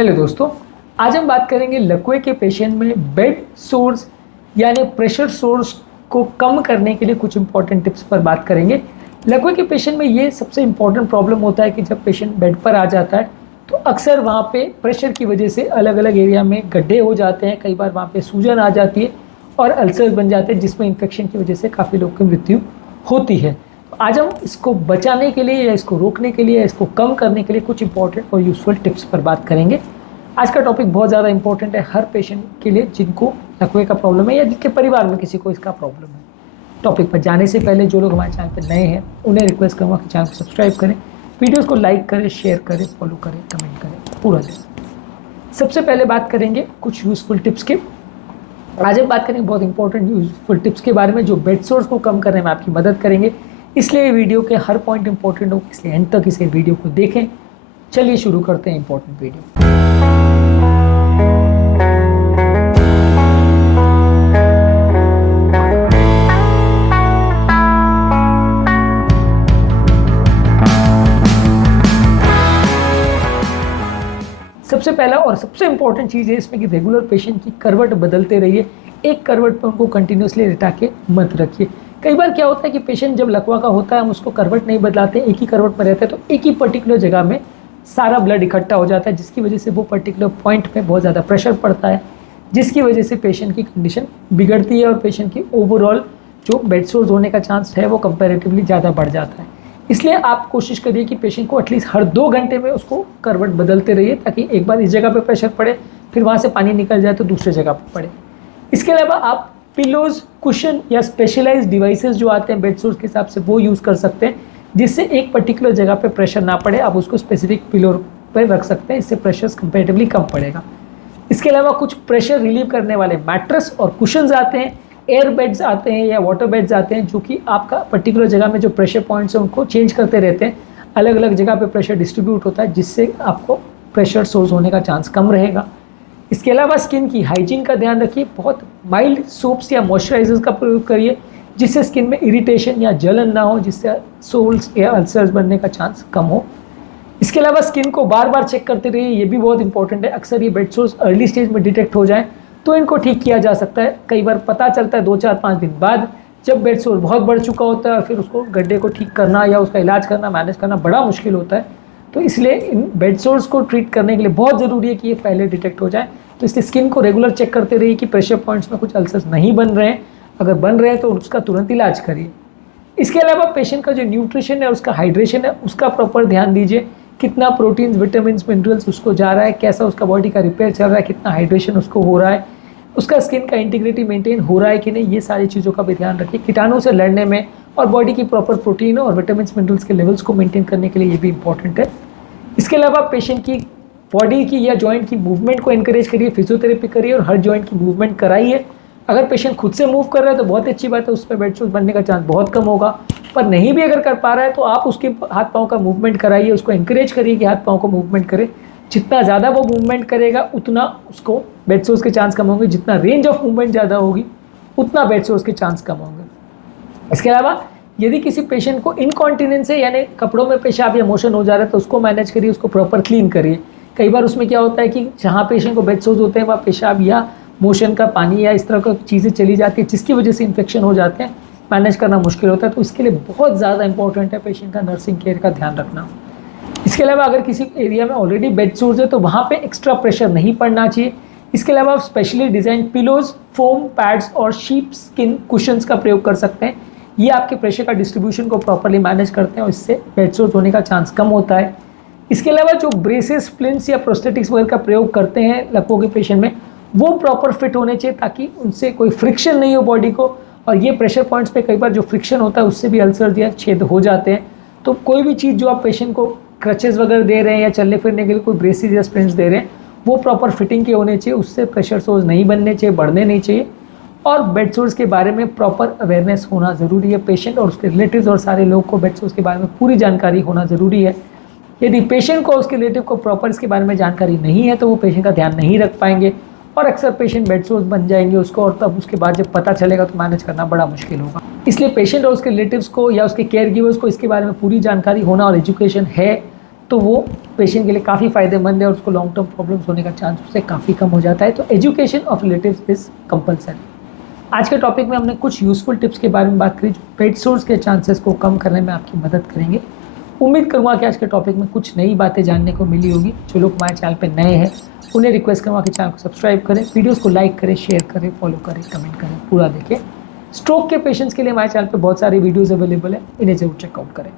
Hello दोस्तों, आज हम बात करेंगे लकवे के पेशेंट में बेड सोर्स यानी प्रेशर सोर्स को कम करने के लिए कुछ इंपॉर्टेंट टिप्स पर बात करेंगे। लकवे के पेशेंट में ये सबसे इम्पॉर्टेंट प्रॉब्लम होता है कि जब पेशेंट बेड पर आ जाता है तो अक्सर वहाँ पे प्रेशर की वजह से अलग अलग एरिया में गड्ढे हो जाते हैं, कई बार वहाँ पे सूजन आ जाती है और अल्सर बन जाते हैं जिसमें इन्फेक्शन की वजह से काफ़ी लोग की मृत्यु होती है। आज हम इसको बचाने के लिए या इसको रोकने के लिए या इसको कम करने के लिए कुछ इंपॉर्टेंट और यूज़फुल टिप्स पर बात करेंगे। आज का टॉपिक बहुत ज़्यादा इंपॉर्टेंट है हर पेशेंट के लिए जिनको लकवे का प्रॉब्लम है या जिनके परिवार में किसी को इसका प्रॉब्लम है। टॉपिक पर जाने से पहले जो लोग हमारे चैनल पर नए हैं उन्हें रिक्वेस्ट करूँगा कि चैनल को सब्सक्राइब करें, वीडियोज़ को लाइक करें, शेयर करें, फॉलो करें, कमेंट करें पूरा दिन। सबसे पहले बात करेंगे कुछ यूज़फुल टिप्स के। आज हम बात करेंगे बहुत इंपॉर्टेंट यूज़फुल टिप्स के बारे में जो बेड सोर्स को कम करने में आपकी मदद करेंगे। इसलिए वीडियो के हर पॉइंट इंपॉर्टेंट हो, इसलिए एंड तक इसे वीडियो को देखें। चलिए शुरू करते हैं इंपॉर्टेंट वीडियो। सबसे पहला और सबसे इंपॉर्टेंट चीज़ है इसमें कि रेगुलर पेशेंट की करवट बदलते रहिए। एक करवट पर उनको कंटिन्यूसली लिटा के मत रखिए। कई बार क्या होता है कि पेशेंट जब लकवा का होता है हम उसको करवट नहीं बदलाते, एक ही करवट पर रहते हैं तो एक ही पर्टिकुलर जगह में सारा ब्लड इकट्ठा हो जाता है जिसकी वजह से वो पर्टिकुलर पॉइंट पे बहुत ज़्यादा प्रेशर पड़ता है जिसकी वजह से पेशेंट की कंडीशन बिगड़ती है और पेशेंट की ओवरऑल जो बेड सोर्स होने का चांस है वो कंपैरेटिवली ज़्यादा बढ़ जाता है। इसलिए आप कोशिश करिए कि पेशेंट को एटलीस्ट हर 2 घंटे में उसको करवट बदलते रहिए ताकि एक बार इस जगह पे प्रेशर पड़े फिर वहाँ से पानी निकल जाए तो दूसरी जगह पर पड़े। इसके अलावा आप पिलोज़, कुशन या स्पेशलाइज्ड डिवाइसेस जो आते हैं बेड सोर्स के हिसाब से वो यूज़ कर सकते हैं जिससे एक पर्टिकुलर जगह पे प्रेशर ना पड़े। आप उसको स्पेसिफिक पिलो पर रख सकते हैं, इससे प्रेशर कंपेरेटिवली कम पड़ेगा। इसके अलावा कुछ प्रेशर रिलीव करने वाले मैट्रेस और कुशन्स आते हैं, एयर बेड्स आते हैं या वाटर बेड्स आते हैं जो कि आपका पर्टिकुलर जगह में जो प्रेशर पॉइंट्स हैं उनको चेंज करते रहते हैं। अलग अलग जगह पे प्रेशर डिस्ट्रीब्यूट होता है जिससे आपको प्रेशर सोर्स होने का चांस कम रहेगा। इसके अलावा स्किन की हाइजीन का ध्यान रखिए, बहुत माइल्ड सोप्स या मॉइस्चराइजर्स का प्रयोग करिए जिससे स्किन में इरिटेशन या जलन ना हो, जिससे सोल्स या अल्सर्स बनने का चांस कम हो। इसके अलावा स्किन को बार बार चेक करते रहिए, ये भी बहुत इंपॉर्टेंट है। अक्सर ये बेड सोर्स अर्ली स्टेज में डिटेक्ट हो जाए तो इनको ठीक किया जा सकता है। कई बार पता चलता है 2, 4, 5 दिन बाद जब बेड सोर बहुत बढ़ चुका होता है और फिर उसको गड्ढे को ठीक करना या उसका इलाज करना, मैनेज करना बड़ा मुश्किल होता है। तो इसलिए इन बेड सोर्स को ट्रीट करने के लिए बहुत ज़रूरी है कि ये पहले डिटेक्ट हो जाए। तो इसलिए स्किन को रेगुलर चेक करते रहिए कि प्रेशर पॉइंट्स में कुछ अल्सर्स नहीं बन रहे हैं, अगर बन रहे हैं तो उसका तुरंत इलाज करिए। इसके अलावा पेशेंट का जो न्यूट्रिशन है, उसका हाइड्रेशन है, उसका प्रॉपर ध्यान दीजिए। कितना प्रोटीन्स, विटामिन्स, मिनरल्स उसको जा रहा है, कैसा उसका बॉडी का रिपेयर चल रहा है, कितना हाइड्रेशन उसको हो रहा है, उसका स्किन का इंटीग्रिटी मेंटेन हो रहा है कि नहीं, ये सारी चीज़ों का भी ध्यान रखिए। कीटाणु से लड़ने में और बॉडी की प्रॉपर प्रोटीन और विटामिन्स, मिनरल्स के लेवल्स को मेंटेन करने के लिए ये भी इंपॉर्टेंट है। इसके अलावा पेशेंट की बॉडी की या जॉइंट की मूवमेंट को एनकरेज करिए, फिजियोथेरेपी करिए और हर जॉइंट की मूवमेंट कराइए। अगर पेशेंट खुद से मूव कर रहा है तो बहुत अच्छी बात है, उस पर बेड सोर्स बनने का चांस बहुत कम होगा। पर नहीं भी अगर कर पा रहा है तो आप उसके हाथ पाँव का मूवमेंट कराइए, उसको एनकरेज करिए कि हाथ पाँव को मूवमेंट करे। जितना ज़्यादा वो मूवमेंट करेगा उतना उसको बेड सोर्स के चांस कम होंगे, जितना रेंज ऑफ मूवमेंट ज़्यादा होगी उतना बेड सोर्स के चांस कम होंगे। इसके अलावा यदि किसी पेशेंट को इनकॉन्टिनेंस है यानी कपड़ों में पेशाब या मोशन हो जा रहा है तो उसको मैनेज करिए, उसको प्रॉपर क्लीन करिए। कई बार उसमें क्या होता है कि जहाँ पेशेंट को बेड सोर्स होते हैं वहाँ पेशाब या मोशन का पानी या इस तरह की चीज़ें चली जाती है जिसकी वजह से इन्फेक्शन हो जाते हैं, मैनेज करना मुश्किल होता है। तो इसके लिए बहुत ज़्यादा इंपॉर्टेंट है पेशेंट का नर्सिंग केयर का ध्यान रखना। इसके अलावा अगर किसी एरिया में ऑलरेडी बेड सोर्स है तो वहाँ पे एक्स्ट्रा प्रेशर नहीं पड़ना चाहिए। इसके अलावा आप specially design pillows, foam pads और शीप स्किन कुशन्स का प्रयोग कर सकते हैं। ये आपके प्रेशर का डिस्ट्रीब्यूशन को प्रॉपरली मैनेज करते हैं और इससे बेड सोर्स होने का चांस कम होता है। इसके अलावा जो ब्रेसेस, स्प्लिंट्स या प्रोस्थेटिक्स वगैरह का प्रयोग करते हैं लकवों के पेशेंट में वो प्रॉपर फिट होने चाहिए ताकि उनसे कोई फ्रिक्शन नहीं हो बॉडी को। और ये प्रेशर पॉइंट्स पे कई बार जो फ्रिक्शन होता है उससे भी अल्सर या छेद हो जाते हैं। तो कोई भी चीज़ जो आप पेशेंट को क्रचेस वगैरह दे रहे हैं या चलने फिरने के लिए कोई ब्रेसेस या स्प्लिंट्स दे रहे हैं वो प्रॉपर फिटिंग के होने चाहिए, उससे प्रेशर सोर्स नहीं बनने चाहिए, बढ़ने नहीं चाहिए। और बेड सोर्स के बारे में प्रॉपर अवेयरनेस होना ज़रूरी है। पेशेंट और उसके रिलेटिव्स और सारे लोग को बेड सोर्स के बारे में पूरी जानकारी होना ज़रूरी है। यदि पेशेंट को उसके रिलेटिव को प्रॉपर इसके बारे में जानकारी नहीं है तो वो पेशेंट का ध्यान नहीं रख पाएंगे और अक्सर पेशेंट बेड सोर्स बन जाएंगे उसको और तब उसके बाद जब पता चलेगा तो मैनेज करना बड़ा मुश्किल होगा। इसलिए पेशेंट और उसके रिलेटिव्स को या उसके केयर गिवर्स को इसके बारे में पूरी जानकारी होना और एजुकेशन है तो वो पेशेंट के लिए काफ़ी फ़ायदेमंद है और उसको लॉन्ग टर्म प्रॉब्लम्स होने का चांस उससे काफ़ी कम हो जाता है। तो education of relatives is compulsory. आज के टॉपिक में हमने कुछ यूज़फुल टिप्स के बारे में बात करी जो पेट सोर्स के चांसेस को कम करने में आपकी मदद करेंगे। उम्मीद करूँगा कि आज के टॉपिक में कुछ नई बातें जानने को मिली होगी। जो लोग हमारे चैनल पर नए हैं उन्हें रिक्वेस्ट करूँगा कि चैनल को सब्सक्राइब करें, वीडियोज़ को लाइक करें, शेयर करें, फॉलो करें, कमेंट करें, पूरा देखें। स्ट्रोक के पेशेंट्स के लिए हमारे चैनल पर बहुत सारी वीडियोज़ अवेलेबल है, इन्हें जरूर चेकआउट करें।